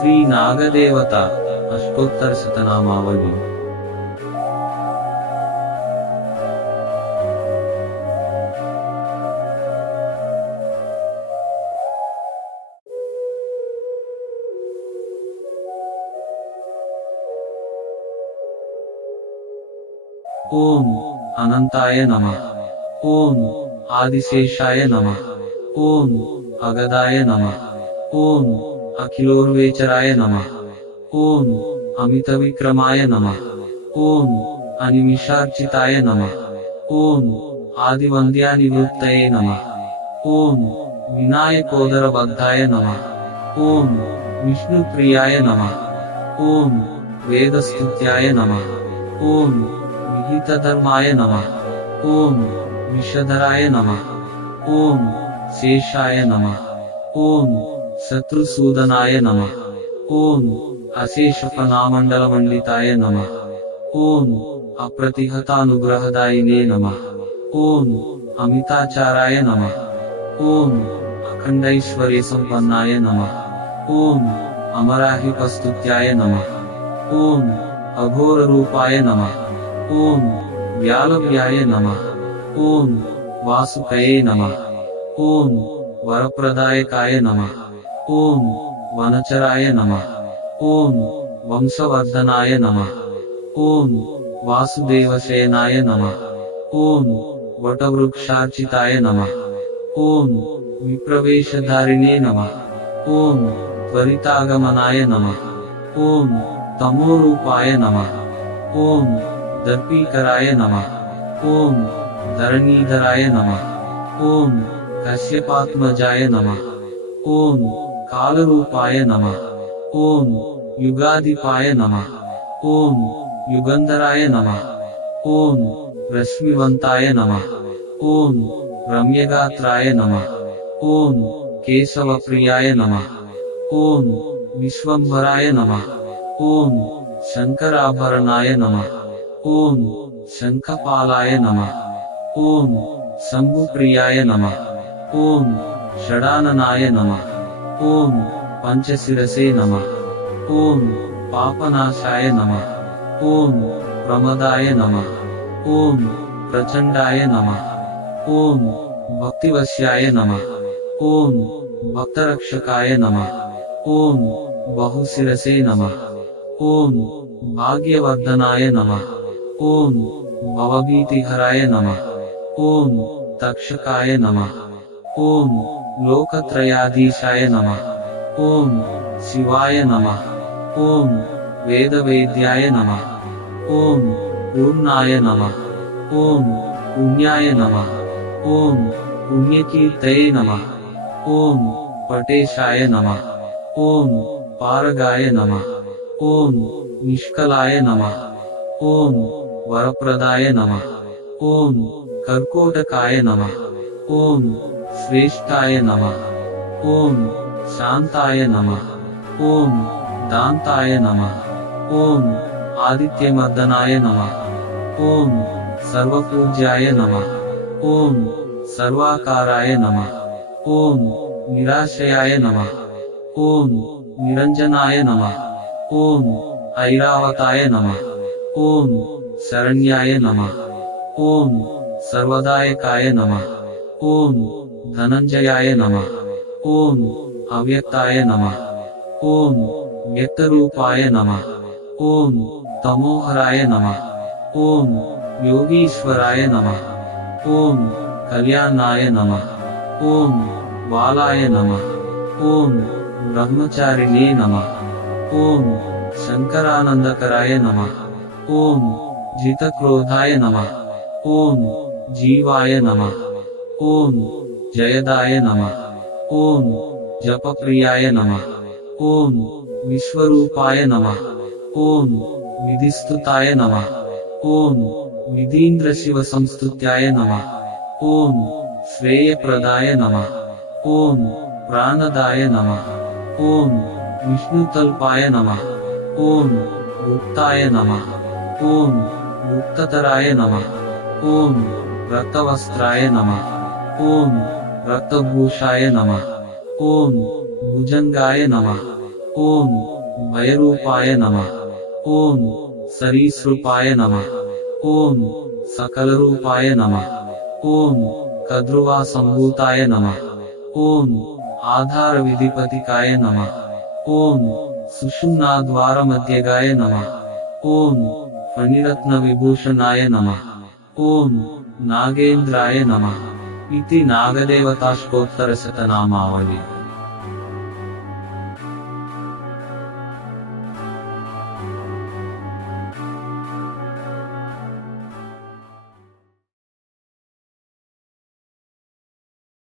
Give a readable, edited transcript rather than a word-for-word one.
श्री नागदेवता अष्टोत्तर शतनामावली। ओम अनंताय नमः। ओम आदिशेषाय नमः। ओम अगदाय नमः। ओम अखिलोर्वेचराय नमः। ओम अमितविक्रमाय नमः। ओम अनिमिषार्चिताय नमः। ओम आदिवन्द्यानिवृत्तये नमः। ओम विनायकोदरबद्धाय नमः। ओम विष्णुप्रियाय नमः। ओम वेदस्तुत्याय नमः। ओम विहितधर्माय नमः। ओम विषधराय नमः। ओम शेषाय नमः। ओम शत्रुसूदनाय नमः। ओम अशेषफलामण्डलमण्डिताय नमः। ओम अप्रतिहतानुग्रहदायिने नमः। ओम अमिताचाराय नमः। ओम अखण्डैश्वर्यसम्पन्नाय नमः। ओम अमराहिपस्तुत्याय नमः। ओम अघोररूपाय नमः। ओम व्यालव्याय नमः। ओम वासुकये नमः। ओम वरप्रदायकाय नमः। ओम वनचराय नमः। ओम वंशवर्धनाय नमः। ओम वासुदेवसेनाय नमः। ओम वटवृक्षार्चिताय नमः। ओम विप्रवेशधारिणे नमः। ओम त्वरितागमनाय नमः। ओम तमोरूपाय नमः। ओम दर्पीकराय नमः। ओम धरणीधराय नमः। ओम कश्यपात्मजाय नमः। ओम कालरूपाय नमः। ओम युगाधिपाय नमः। ओम युगंधराय नमः। ओम रश्मिवंताय नमः। ओम रम्यगात्राय नमः। ओम केशवप्रियाय नमः। ओम विश्वंभराय नमः। ओम शंकराभरणाय नमः। ओम शंखपालाय नमः। ओम शंभुप्रियाय नमः। ओम षडाननाय नमः। ओम पंचशिरसे नमः। ओम पापनाशाय नमः। ओम प्रमदाय नमः। ओम प्रचंडाय नमः। ओम भक्तिवश्याय नमः। ओम भक्तरक्षकाय नमः। ओम बहुशिरसे नमः। ओम भाग्यवर्धनाय नमः। ओम भवभीतिहराय नमः। ओम तक्षकाय नमः। ओम लोकत्रयाधीशाय नमः। ओम शिवाय नमः। ओम वेदवेद्याय नमः। ओम पूर्णाय नमः। ओम पुण्याय नमः। ओम पुण्यकीर्तये नमः। ओम पटेशाय नमः। ओम पारगाय नमः। ओम निष्कलाय नमः। ओम वरप्रदाय नमः। ओम कर्कोटकाय नमः। ओम श्रेष्ठाय नमः। ओम शांताय नमः। ओम दान्ताय नमः। ओम आदित्यमर्दनाय नमः। ओम सर्वपूज्याय नमः। ओम सर्वाकाराय नमः। ओम निराशयाय नमः। ओम निरंजनाय नमः। ओम ऐरावताय नमः। ओम शरण्याय नमः। ओम सर्वदायकाय नमः। ओम धनंजयाय नमः। ओम अव्यक्ताय नमः। ओम व्यक्तरूपाय नमः। ओम तमोहराय नमः। ओम योगीश्वराय नमः। ओम कल्याणाय नमः। ओम बालाय नमः। ओम ब्रह्मचारिणे नमः। ओम शंकरानंदकराय नमः। ओम जितक्रोधाय नमः। ओम जीवाय नमः। ओम जयदाय नमः। ओम जपप्रियाय नमः। ओम विश्वरूपाय नमः। ओम विधिस्तुताय नमः। ओम विधीन्द्रशिवसंस्तुत्याय नमः। ओम श्रेयप्रदाय नमः। ओम प्राणदाय नमः। ओम विष्णुतल्पाय नमः। ओम गुप्ताय नमः। ओम गुप्ततराय नमः। ओम रक्तवस्त्राय नमः। ओम रक्तभूषाय नमः। ओम भुजंगाय नमः। ओम भयरूपाय नमः। ओम सरीसृपाय नमः। ओम सकलरूपाय नमः। ओम कद्रुवासंभूताय नमः। ओम आधारविधिपतिकाय नमः। ओम सुषुम्नाद्वारमध्यगाय नमः। ओम फणिरत्नविभूषणाय नमः। ओम नागेन्द्राय नमः। इति नागदेवताष्टोत्तरशतनामावली।